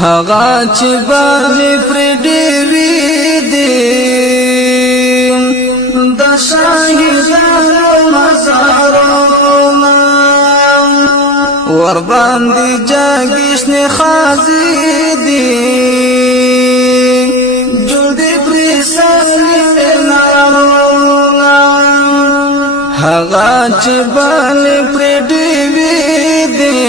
هغه چې باندې پر ډېوې دي د شاهدانو مزارونه ور باندې جاګشنې خازي دي جوړ دې پرې سالي نارونه هغه چې باندې پر ډېوې دي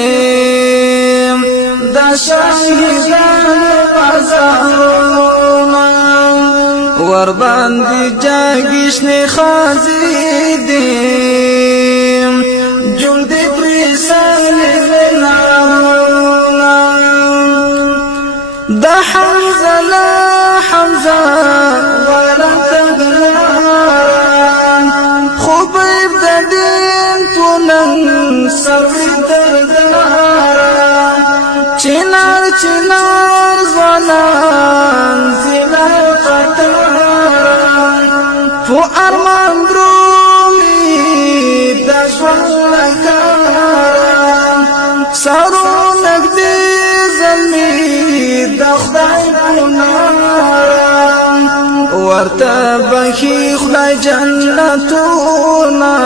د شاهدانو مزارونه ور باندې جاګشنې خازي دي جوړ دې پرې سالي نارونه د حمزه لا حمزه ولا تغلان خبيب د دین تونن سروي دردان چنار چنار زوالان زیلا قطران فو ارمان درومی دشوان لکان سارو نگدی ظلمی دخدای پوناران ورطا بخی خدای جنتونا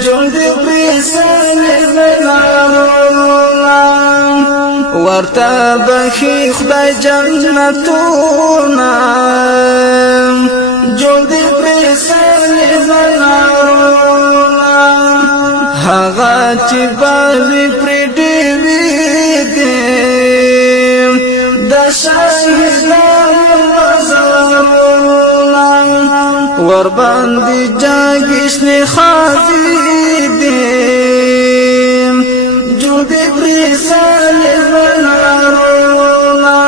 جون دی پریسان زنارون ورطا بخی خدای جنتونا جون دی پریسان زنارون هغه چې باندې پرې ډېوې دي د شاهدانو مزارونه ور باندې جاګشنې خازي دي جوړ دې پرې سالي نارونه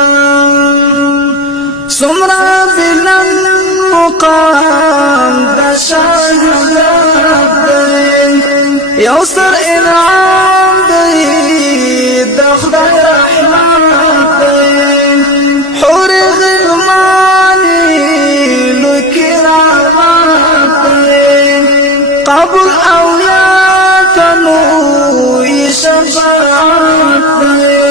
څومره بلند مقام د شاهدانو یو سر انعام دی د خدای رحمت دی حور غلمانی لکی رحمت دی قبول اولیاتنو شفاعت دی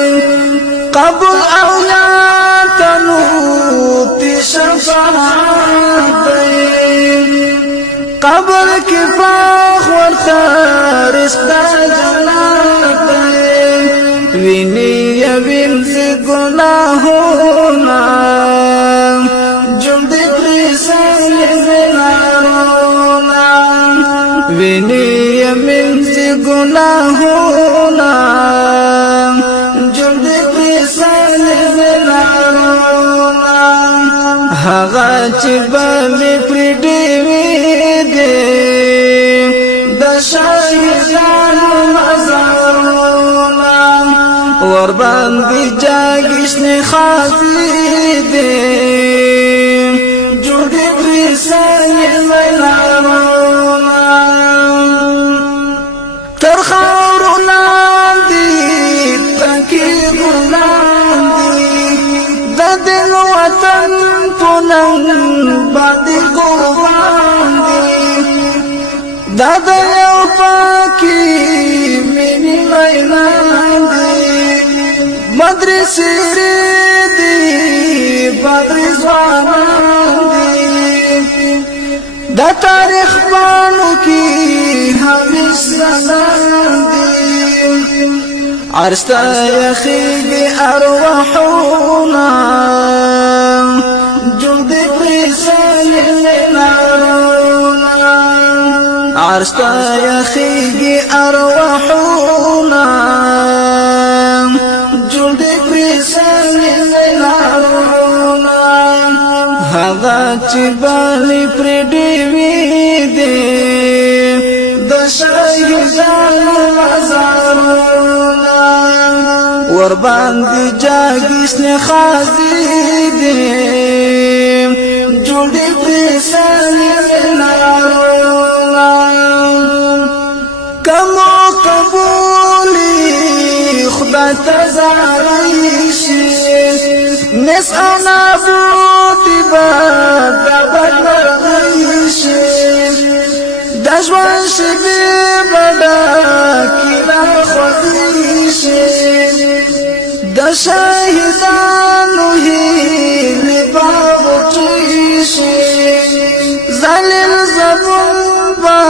قبول اولیاتنو شفاعت دی قبر کی فاخ ورتا رزق دا جنات ویني وینځ ګناهونه جمد پریسان زنارونه ویني وینځ ګناهونه جمد پریسان زنارونه هغه چې باندې پرې ډېوې دي د شاهدانو مزارونه ور باندې جاګشنې خازي دي جوړ دې پرې سالي نارونه تر خاورو لاندې تکي ګلاندې د دل وطن پونن باندې قربان دي دا د یو پاکي مینې میدان دی مدرسې دي بدر ځوانان دي د تاریخ پاڼو کې همیشنان دي عرشته یخیږي ارواحونه جود پریسان نارونه عرشته یخیږي ارواحونه جود پریسان نارونه هغه چې باندې پرې ډېوې دي د شاهدانو مزارونه ور باندې جاګشنې خازي دي جوړ دې پرې سالي نارونه کمو قبولي خدای ته زارۍ شي نس انا بوتي با دبل شي د ژوند شي بډا کینا خو شاهدانو هیلی باغوٹی شی ظالم زبون با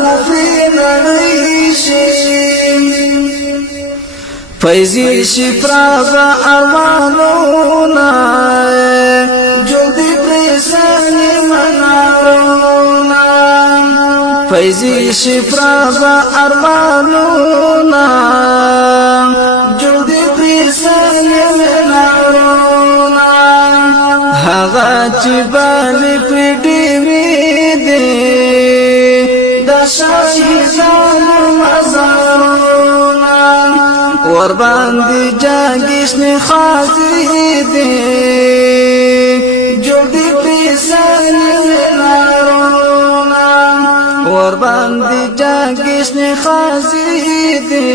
کفری نڑی شی فیضی شفرا با ارمانونا جلدی پریسانی منارونا فیضی شفرا با ارمانونا جلدی پریسانی منارونا هغا چی بالی پیڑی وی دی دا شاہدان مزارونا ورباندی جاگشنی خازی دی جلدی پیسانی منارونا ورباندی جاگشنی خازی دی